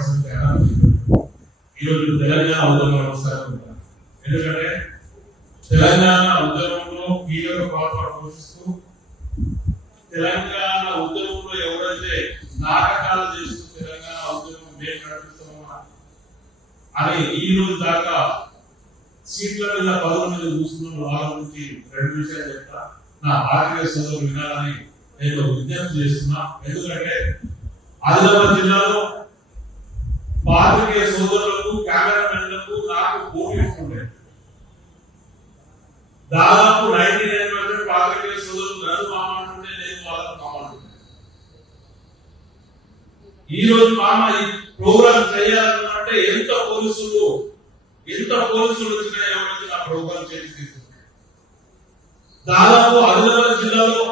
Percent తేడా ఈరోజు తెలంగాణ ఉద్యమం వస్తారు. ఎందుకంటే తెలంగాణ ఉద్యమంలో కీలక పాత్ర పోషిస్తూ తెలంగాణ ఉద్యమంలో ఎవరైతే నాటకాలు చేస్తూ తెలంగాణ ఉద్యమం మేము నడిపిస్తామా అని ఈ రోజు దాకా సీట్ల మీద పదవుల మీద చూస్తున్న వాళ్ళ గురించి రెండు విషయాలు చెప్తా. నా ఆర్థిక సోదరులు వినాలని నేను విజ్ఞప్తి చేస్తున్నా. ఎందుకంటే ఆదిలాబాద్ జిల్లాలో పాత్రికేయ సోదరులకు కెమెరామెన్లకు నాకు పోటీ ఉండే దాదాపు 99% పాత్రికేయ సోదరులు నన్ను మామాడుతుంటే నేను వాళ్ళకు మామాడుతుంటే ఈ రోజు మామ ఈ ప్రోగ్రాం చేయాలంటే ఎంత పోలీసులు వచ్చినా ఎవరైతే నా ప్రోగ్రాం చేసి తీసుకుంటారు. దాదాపు ఆదిలాబాద్ జిల్లాలో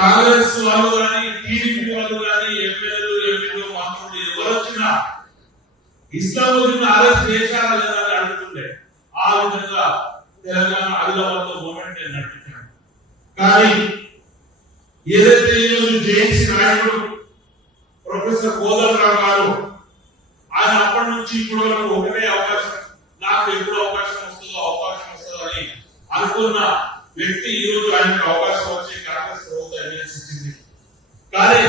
కాంగ్రెస్ వాళ్ళు కానీ టీడీపీ వాళ్ళు కానీ ఎమ్మెల్యేలు ఎంపీలు మంత్రులు ఎవరు వచ్చినా ఇస్లాముద్దీన్ అరెస్ట్ చేశారా లేదా అని అడుగుతుండే. ఆ విధంగా తెలంగాణ ఆదిలాబాద్ లో మూమెంట్ నేను నడిపించాను. కానీ ఏదైతే ఈరోజు జేఏసీ నాయకుడు ప్రొఫెసర్ కోదండరావు గారు ఆయన అప్పటి నుంచి ఇప్పుడు వరకు ఒకటే అవకాశం, నాకు ఎప్పుడు అవకాశం వస్తుందో అని అనుకున్న వ్యక్తి ఈ రోజు ఆయనకు అవకాశం వచ్చి కాంగ్రెస్ ప్రభుత్వం ఎన్నికలు. కానీ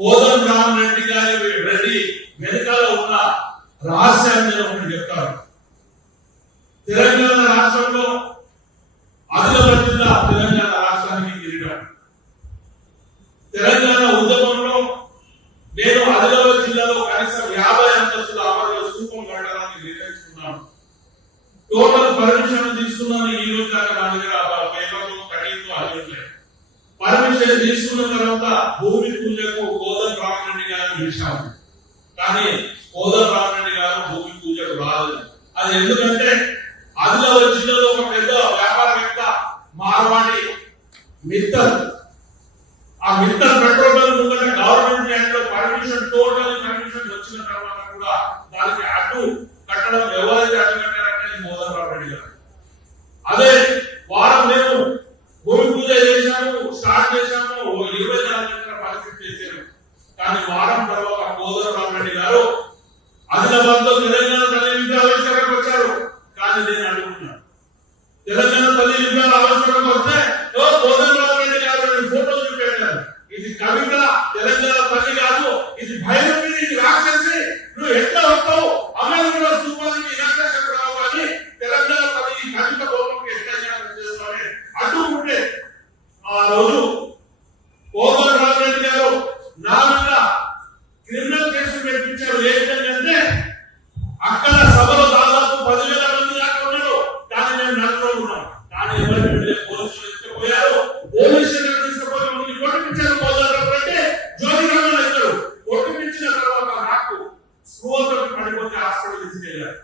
కోదండరామ్ రెడ్డి వెనుకాల ఉన్న రహస్యాన్ని ఒకటి చెప్తారు. తెలంగాణ రాష్ట్రంలో ఆదిలాబాద్ జిల్లా తెలంగాణ రాష్ట్రానికి కిరీటం. తెలంగాణ ఉద్యమంలో నేను ఆదిలాబాద్ జిల్లాలో కనీసం 50 అంతస్తుల అమరుల స్థూపం కట్టడానికి నిర్ణయించుకున్నాను. టోటల్ పర్మిషన్ తీసుకున్నాను. ఈ రోజు దాకా నా దగ్గర పేపర్లు కడిగితో అయ్యి పర్మిషన్ తీసుకున్న తర్వాత భూమి పూజకు కోదండరామ్ రెడ్డి గారిని పిలిచాము. కానీ కోదండరామ్ రెడ్డి గారు భూమి పూజకు రాలేదు. అది ఎందుకంటే ఆదిలాబాద్ జిల్లాలో ఒక పెద్ద వ్యాపారవేత్త మార్వాడి మిత్తల్, ఆ మిత్తల్ పెట్రోల్ బంక్ ముందర గవర్నమెంట్ ల్యాండ్ లో పర్మిషన్ టోటల్ పర్మిషన్ వచ్చిన తర్వాత కూడా దానికి అడ్డు కట్టడం ఎవరైతే అడ్డు కట్టారంటే కోదండరామ్ రెడ్డి గారు. అదే వారం మేము భూమి పూజ చేశాము, స్టార్ట్ చేశాము, 24 గంటల పరిస్థితి చేశాము. కానీ వారం తర్వాత కోదండరామ్ రెడ్డి గారు ఆదిలాబాద్ లో తెలంగాణ తల్లి విద్యాలయాలకు వచ్చారు. కానీ నేను అడుగుతున్నాను, తెలంగాణ తల్లి విద్యాలయాలకు వస్తే కోదండరామ్ రెడ్డి గారు ఫోటోలు చూపెట్టారు. ఇది కవిత తెలంగాణ తల్లి కాదు, ఇది భైరవి, ఇది రాక్షసి, నువ్వు ఎట్లా వస్తావు అమరుల స్థూపానికి రాక్షసుడు రావు అని తెలంగాణ తల్లి కవిత కోపంకి ఎట్లా చేస్తామని అడ్డుకుంటే ఆ రోజు కోదండరామ్ రెడ్డి గారు నా మీద క్రిమినల్ కేసులు పెట్టించారు. ఏ విధంగా అంటే అక్కడ సభలో దాదాపు 10,000 మంది దాకా ఉన్నారు. కానీ మేము నలుగురు ఉన్నాం. కానీ ఎవరు పోలీసులు తీసుకుపోయారు. పోలీసు స్టేషన్ తీసుకుపోయి మమ్మల్ని కొట్టించారు. కోదండరామ్ రెడ్డి జ్యోతిరామన్ ఇద్దరు కొట్టించిన తర్వాత నాకు స్పృహలోకి పడిపోతే హాస్పిటల్ తీసుకెళ్లారు.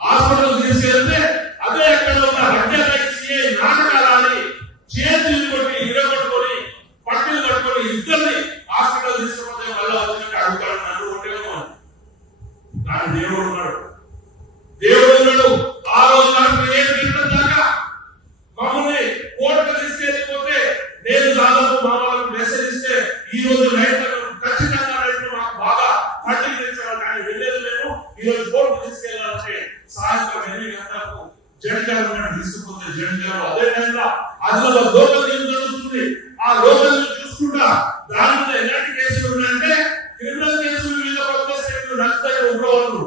హాస్పిటల్ తీసుకెళ్తే అదే అక్కడ ఉన్న రడ్డీ నాటకాలని చేతులు కొట్టి ఇరగొట్టుకొని పట్టులు కట్టుకొని ఇద్దరిని హాస్పిటల్ తీసుకుపోతే మళ్ళీ వచ్చినట్టు అడుగుతాడు, నన్ను కొట్టేమో అని. కానీ దేవుడు ఉన్నాడు. ఆ రోజు నాకు 7 గంటల దాకా మమ్మల్ని కోర్టుకు తీసుకెళ్ళిపోతే నేను దాదాపు మా వాళ్ళకు మెసేజ్ ఇస్తే ఈ రోజు నైట్ ఖచ్చితంగా మాకు బాగా పట్టికి తెచ్చారు. కానీ వెళ్ళేది లేదు. ఈ రోజు కోర్టుకు తీసుకెళ్లాలంటే సాయంత్రం 8 గంటలకు జడ్జి గారు తీసుకుపోతే జడ్జి గారు అదే టైంలో అందులో లోకల్ జరుగుతుంది. ఆ లోకల్ చూసుకుంటా దాని మీద ఎలాంటి కేసులు ఉన్నాయంటే క్రిమినల్ కేసులు వీళ్ళ వదిలేస్తే వీళ్ళు నష్టపోయిన ఉగ్రవాదులు,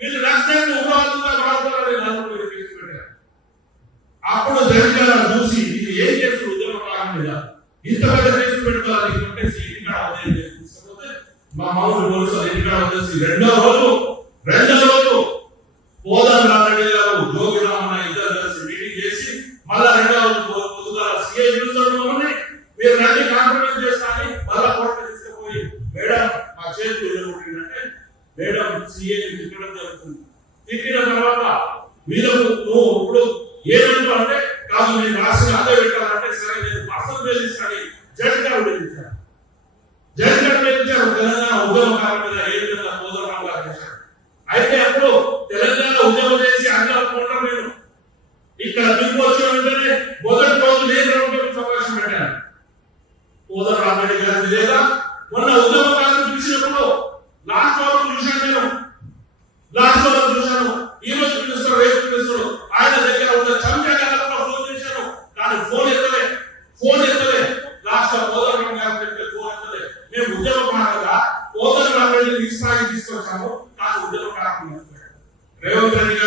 వీళ్ళు నష్టపోయిన ఉగ్రవాదులుగా మారుతారని నలుగురు కేసు పెట్టారు. అప్పుడు జడ్జి గారు చూసి ఇది ఏ కేసులు ఉద్యమకాలం మీద ఇంత పెద్ద కేసులు పెట్టుకోవాలి ఇంటికాడ తీసుకపోతే మా మామూలు పోలీసులు ఇంటికాడ వచ్చేసి రెండో రోజు కోదండరామ్ రెడ్డి గారు జోగిరామన్న ఇద్దరు కలిసి మీటింగ్ చేసి మళ్ళా రెండో రోజు పొద్దుగా సిఐ చూసుకోవడం మీరు రండి కాంప్రమైజ్ చేస్తాను మళ్ళా కోర్టు తీసుకుపోయి మేడం మా చేతులు ఎదుర్కొంటుందంటే మేడం సిఐ తిట్టడం జరుగుతుంది. తిట్టిన తర్వాత వీళ్ళకు నువ్వు ఇప్పుడు ఏమంటావు అంటే కాదు నేను రాసిన అదే పెట్టాలంటే సరే నేను పర్సనల్ ఇస్తాను. జడ్జి గారు బెదిరించారు. తెలంగాణ ఉద్యమకాలం మీద ఏ విధంగా కోదండరామ్ గారు చేశారు. అయితే అప్పుడు తెలంగాణ ఉద్యమం చేసి అంటారు నేను ఇక్కడ పిలుపు వచ్చిన వెంటనే మొదటి రోజు నేను సమావేశం పెట్టాను. కోదండరామ్ రెడ్డి గారి లేదా మొన్న ఉద్యమకాలం పిలిచినప్పుడు లాస్ట్ రోజు చూశాను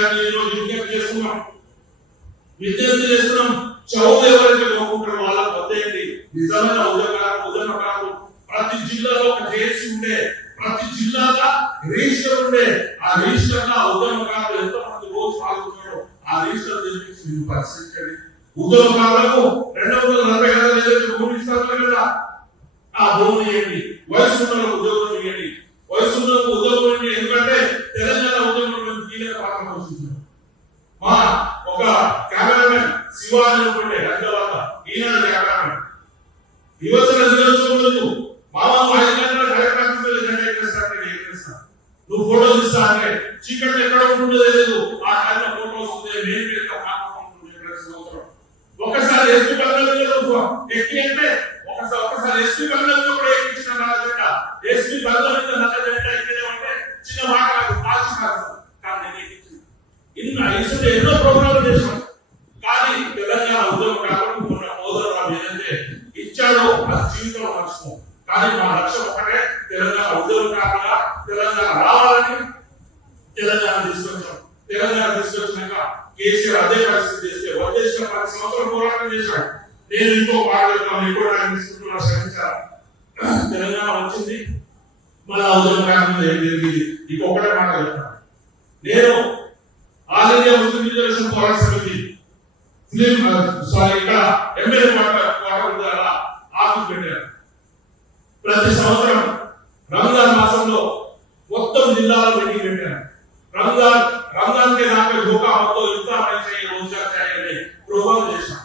గారిని ఈరోజు విజ్ఞప్తి చేస్తున్నాం. చౌక ఎవరైతే కోరుకుంటారో వాళ్ళకి వద్దేయండి. నిజమైన ఉద్యమకారులు ప్రతి జిల్లాలో ఒక జేఏసీ ఉండే, ప్రతి జిల్లాలో రిజిస్టర్ ఉండే, ఆ రిజిస్టర్ లో ఉద్యమకారులు ఎంతమంది రోజు పాల్గొన్నారో ఆ రిజిస్టర్ తెలిసి మీరు పరిశీలించండి. ఉద్యమకారులకు 240 గంటలు ఏదైతే భూమి ఇస్తారు కదా, ఆ భూమి ఇవ్వండి. వయసు ఉన్న ఉద్యోగం ఇవ్వండి. వయసు ఉన్న ఉద్యోగం ఇవ్వండి. ఎందుకంటే తెలంగాణ ఉద్యమంలో కీలక పాత్ర పోషిస్తున్నారు. మా ఒక కెమెరామెన్ శివ అని ఉంటుండే హైదరాబాద్, ఈనాడు కెమెరామెన్ యువజన దినోత్సవం రోజు మామూలు 5 గంటల కార్యక్రమంలో నువ్వు ఫోటో తీస్తా అంటే చీకటి ఎక్కడ ఉంటుందో తెలియదు. ఆ టైంలో ఫోటో వస్తుంది. ఒకసారి ఎస్పీ బంగాళలో ఎక్కి అంటే ఒకసారి ఎస్పీ బంగాళలో కూడా ఎక్కించిన నల్లజెండ, ఎస్పీ బంగాళలో నల్లజెండ ఎక్కేదేమంటే చిన్న మాట కాదు, కాల్చి కాదు. కానీ నేను ఎన్నో ప్రోగ్రాంలు చేశాం. కానీ తెలంగాణ ఉద్యమకారులకు ఉన్న హోదాలు ఏదైతే ఇచ్చాడో అది జీవితంలో మర్చిపో. కానీ మా లక్ష్యం ఒకటే, తెలంగాణ ఉద్యమకారులుగా తెలంగాణ రావాలని తెలంగాణ తీసుకొచ్చాం. తెలంగాణ తీసుకొచ్చినాక కేసీఆర్ అదే పరిస్థితి చేస్తే వచ్చేసిన 10 సంవత్సరాలు పోరాటం చేశాడు. నేను ఇంకో పాటలు కూడా తీసుకుంటున్నా, శ్రమించాలి. తెలంగాణ వచ్చింది, మన ఉద్యమకారులు ఏం జరిగింది ఇంకొకటే మాట చెప్తాను. నేను ఆల్ ఇండియా ముస్లిం రిజర్వేషన్ పోరాట సమితి ఇక్కడ ఎమ్మెల్యే ద్వారా ఆఫీస్ పెట్టారు. ప్రతి సంవత్సరం రంజాన్ మాసంలో మొత్తం జిల్లాలో మీటింగ్ పెట్టారు. రంజాన్ के नाम पे धोखा मत इफ्तार नहीं चाहिए, रोजा चाहिए प्रोग्राम చేశాం.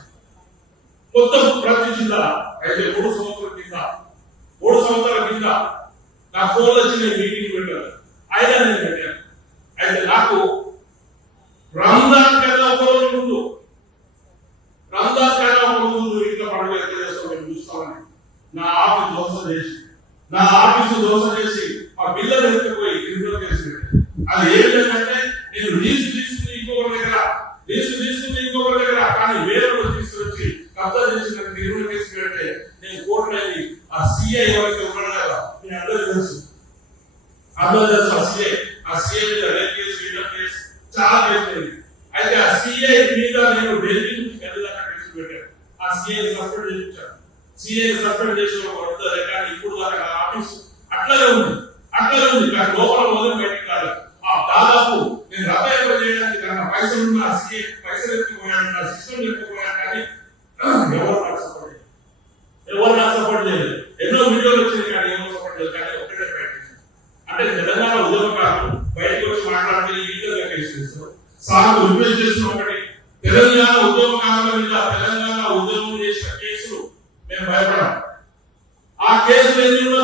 మొత్తం ప్రతి జిల్లా అయితే 3 సంవత్సరాల కింద నా ఫోన్ వచ్చిన మీటింగ్ పెట్టారు. అయినా నేను పెట్టాను. అయితే నాకు రంజాన్ కన్నా ఒక రోజు ముందు ఇంట్లో పండుగ ఎక్కడ చేస్తామని చూస్తామని నా ఆఫీసు దోష చేసి ఆ బిల్లు ఎత్తుకుపోయి ఇంట్లో కేసు పెట్టాను. అది ఏంటంటే నేను లీజు తీసుకుని ఇంకొకరి దగ్గర కానీ వేరే తీసుకొచ్చి కబ్జా చేసిన నిర్వహణ కేసు పెడితే నేను కోర్టులో ఆ సిఐ ఎవరైతే ఉన్నాడు కదా, నేను అందరూ తెలుసు ఆ సిఐ మీద రేప్ కేసు, రీడర్ కేసు, చాలా కేసులు. అయితే ఆ సిఐ మీద నేను ఢిల్లీ నుంచి వెళ్ళాక కేసు పెట్టాను. ఆ సిఐ సస్పెండ్ చేసిన కానీ ఇప్పుడు దాకా ఆఫీసు అట్లాగే ఉంది. కానీ లోపల మొదలు బయటికి కాదు. ఆ దాదాపు నేను రథయాత్ర చేయడానికి కన్నా పైసలు ఉన్న సిఐ పైసలు ఎత్తుకుపోయాడు, నా సిస్టమ్ ఎత్తుకుపోయాడు. కానీ ఎవరు నాకు సపోర్ట్ చేయలేదు. ఎన్నో వీడియోలు వచ్చింది కానీ ఎవరు సపోర్ట్ చేయలేదు. కానీ ఒకటే ప్రాక్టీస్ అంటే తెలంగాణ ఉద్యమకారులు బయటకు వచ్చి మాట్లాడితే ఈజీగా కేసు చేస్తారు. సార్ రిక్వెస్ట్ చేసిన ఒకటి, తెలంగాణ ఉద్యమకారుల మీద తెలంగాణ ఉద్యమం చేసిన కేసులు మేము భయపడాం. ఆ కేసులు ఎన్ని ఉన్నా